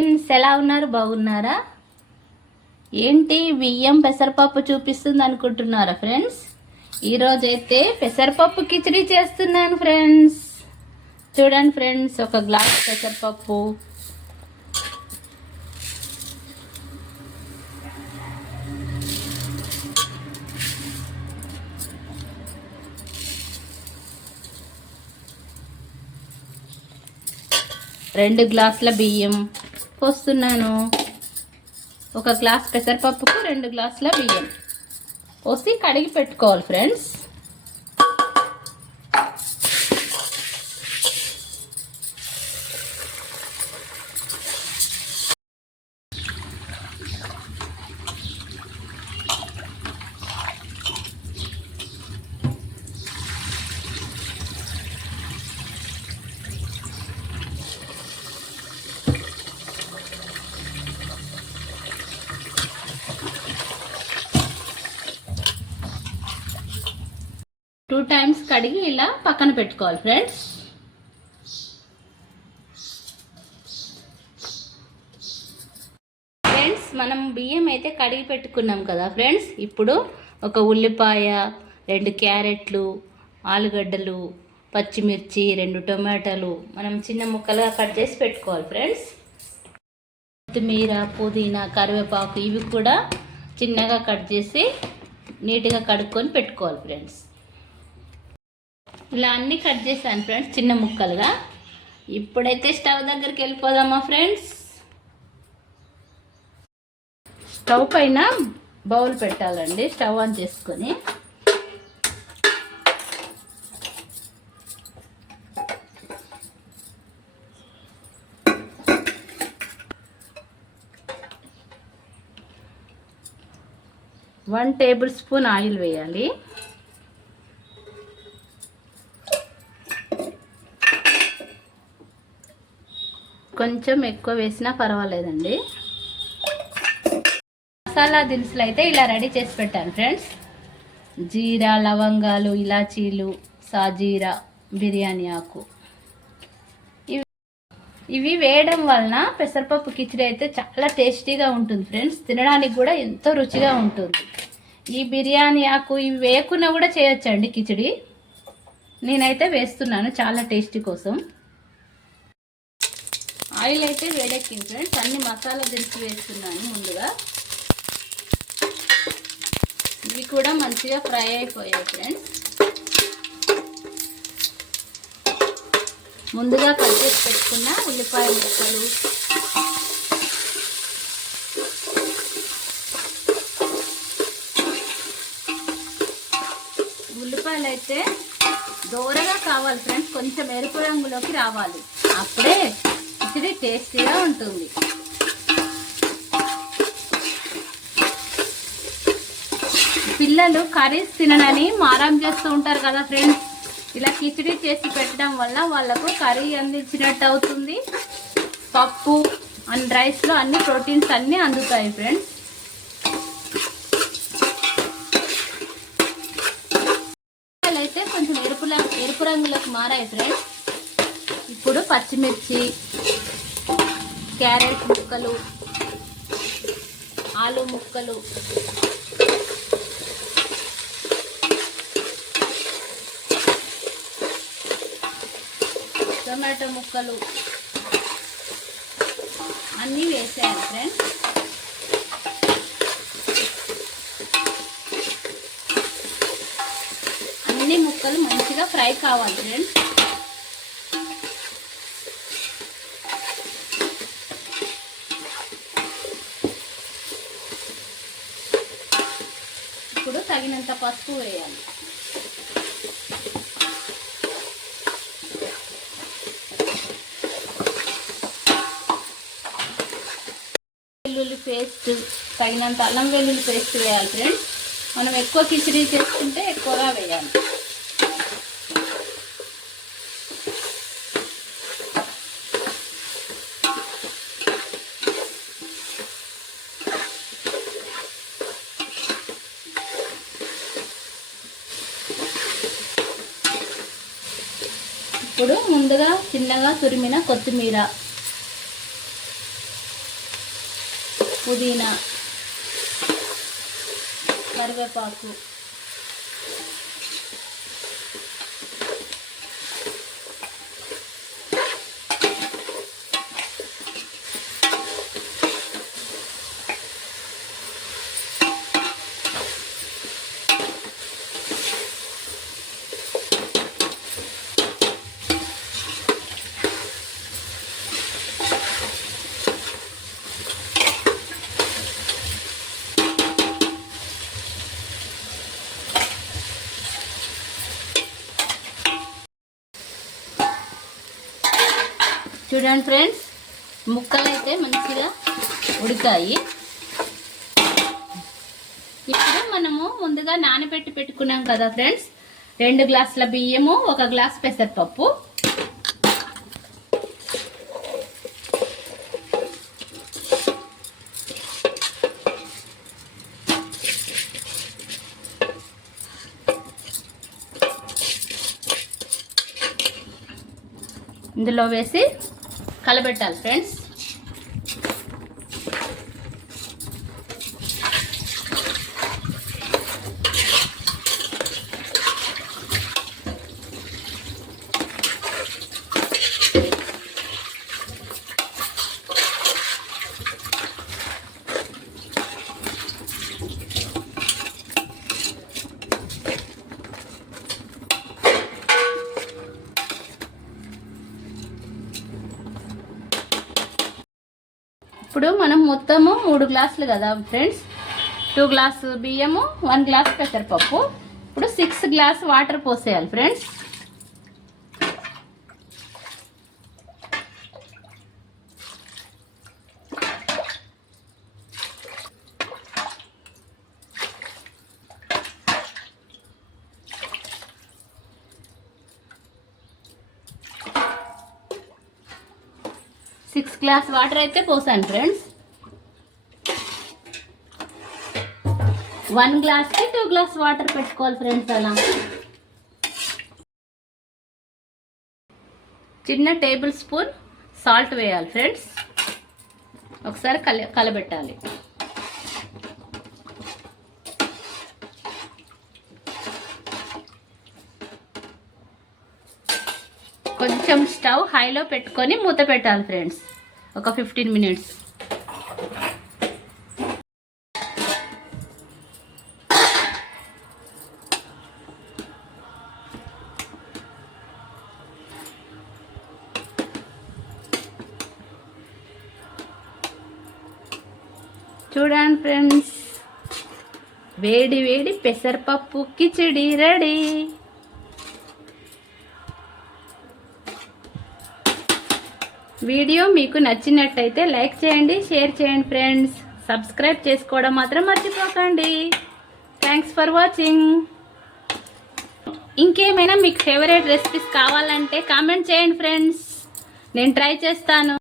Friends, ఎలా ఉన్నారు? బాగున్నారా? ఏంటి బియ్యం పెసరపప్పు చూపిస్తుంది అనుకుంటున్నారా ఫ్రెండ్స్? ఈరోజైతే పెసరపప్పు కిచిడి చేస్తున్నాను ఫ్రెండ్స్. చూడండి ఫ్రెండ్స్, ఒక గ్లాస్ పెసరపప్పు, రెండు గ్లాసుల బియ్యం పోస్తున్నాను. ఒక గ్లాస్ పెసరపప్పుకు 2 గ్లాసుల బియ్యం పోసి కడిగి పెట్టుకోవాలి ఫ్రెండ్స్. టూ టైమ్స్ కడిగి ఇలా పక్కన పెట్టుకోవాలి ఫ్రెండ్స్. మనం బియ్యం అయితే కడిగి పెట్టుకున్నాం కదా ఫ్రెండ్స్. ఇప్పుడు ఒక ఉల్లిపాయ, 2 క్యారెట్లు, ఆలుగడ్డలు, పచ్చిమిర్చి, 2 టొమాటోలు మనం చిన్న ముక్కలుగా కట్ చేసి పెట్టుకోవాలి ఫ్రెండ్స్. కొత్తిమీర, పుదీనా, కరివేపాకు ఇవి కూడా చిన్నగా కట్ చేసి నీట్గా కడుక్కొని పెట్టుకోవాలి ఫ్రెండ్స్. ఇలా అన్నీ కట్ చేశాను ఫ్రెండ్స్ చిన్న ముక్కలుగా. ఇప్పుడైతే స్టవ్ దగ్గరికి వెళ్ళిపోదామా ఫ్రెండ్స్. స్టవ్ పైన బౌల్ పెట్టాలండి. స్టవ్ ఆన్ చేసుకొని వన్ టేబుల్ స్పూన్ ఆయిల్ వేయాలి. కొంచెం ఎక్కువ వేసినా పర్వాలేదండి. మసాలా దినుసులు అయితే ఇలా రెడీ చేసి పెట్టాను ఫ్రెండ్స్. జీరా, లవంగాలు, ఇలాచీలు, సాజీరా, బిర్యానీ ఆకు ఇవి వేయడం వలన పెసరపప్పు కిచిడి అయితే చాలా టేస్టీగా ఉంటుంది ఫ్రెండ్స్. తినడానికి కూడా ఎంతో రుచిగా ఉంటుంది. ఈ బిర్యానీ ఆకు ఇవి వేయకుండా కూడా చేయొచ్చండి కిచిడి. నేనైతే వేస్తున్నాను చాలా టేస్టీ కోసం. ఆయిల్ అయితే వేడెక్కింది ఫ్రెండ్స్. అన్ని మసాలా దినుసులు వేస్తున్నాను ముందుగా. ఇవి కూడా మంచిగా ఫ్రై అయిపోయాయి ఫ్రెండ్స్. ముందుగా కట్ చేసి పెట్టుకున్న ఉల్లిపాయ ముక్కలు, ఉల్లిపాయలు అయితే దోరగా కావాలి ఫ్రెండ్స్. కొంచెం ఎరుపు రంగులోకి రావాలి. అప్పుడే కిచిడి టేస్టీగా ఉంటుంది. పిల్లలు కర్రీస్ తిననని మారం చేస్తూ ఉంటారు కదా ఫ్రెండ్స్. ఇలా కిచిడి చేసి పెట్టడం వల్ల వాళ్ళకు కర్రీ అందించినట్టు అవుతుంది. పప్పు అండ్ రైస్లో అన్ని ప్రోటీన్స్ అన్నీ అందుతాయి ఫ్రెండ్స్. అయితే కొంచెం ఎరుపు రంగులోకి మారాయి ఫ్రెండ్స్. ఇప్పుడు పచ్చిమిర్చి, క్యారెట్ ముక్కలు, ఆలు ముక్కలు, టొమాటో ముక్కలు అన్నీ వేసాను ఫ్రెండ్స్. అన్ని ముక్కలు మంచిగా ఫ్రై కావాలి ఫ్రెండ్స్. ఇప్పుడు తగినంత పసుపు వేయాలి. వెల్లుల్లి పేస్ట్, తగినంత అల్లం వెల్లుల్లి పేస్ట్ వేయాలి ఫ్రెండ్స్. మనం ఎక్కువ కిచిడి చేసుకుంటే ఎక్కువగా వేయాలి. ఇప్పుడు ముందుగా చిన్నగా తురిమిన కొత్తిమీర, పుదీనా, కరివేపాకు, చూడండి ఫ్రెండ్స్, ముక్కలు అయితే మంచిగా ఉడికాయి. ఇప్పుడు మనము ముందుగా నానబెట్టి పెట్టుకున్నాం కదా ఫ్రెండ్స్, 2 గ్లాసుల బియ్యము, 1 గ్లాస్ పెసరపప్పు. ఇందులో వేసి కలబెట్టాలి ఫ్రెండ్స్. ఇప్పుడు మనం మొత్తము 3 గ్లాసులు కదా ఫ్రెండ్స్, 2 గ్లాసు బియ్యము, 1 గ్లాస్ పెసరపప్పు. ఇప్పుడు 6 గ్లాస్ వాటర్ పోసేయాలి ఫ్రెండ్స్. సిక్స్ గ్లాస్ వాటర్ అయితే పోసాను ఫ్రెండ్స్. 1 గ్లాస్కి 2 గ్లాస్ వాటర్ పెట్టుకోవాలి ఫ్రెండ్స్. అలా చిన్న టేబుల్ స్పూన్ సాల్ట్ వేయాలి ఫ్రెండ్స్. ఒకసారి కలబెట్టాలి. కొంచెం స్టవ్ హైలో పెట్టుకొని మూత పెట్టాలి ఫ్రెండ్స్, ఒక 15 మినిట్స్. చూడండి ఫ్రెండ్స్, వేడి వేడి పెసరపప్పు కిచిడి రెడీ. వీడియో మీకు నచ్చినట్టయితే లైక్ చేయండి, షేర్ చేయండి ఫ్రెండ్స్. సబ్స్క్రైబ్ చేసుకోవడం మాత్రం మర్చిపోకండి. Thanks for watching. ఇంకేమైనా మీకు ఫేవరెట్ రెసిపీస్ కావాలంటే కామెంట్ చేయండి ఫ్రెండ్స్, నేను ట్రై చేస్తాను.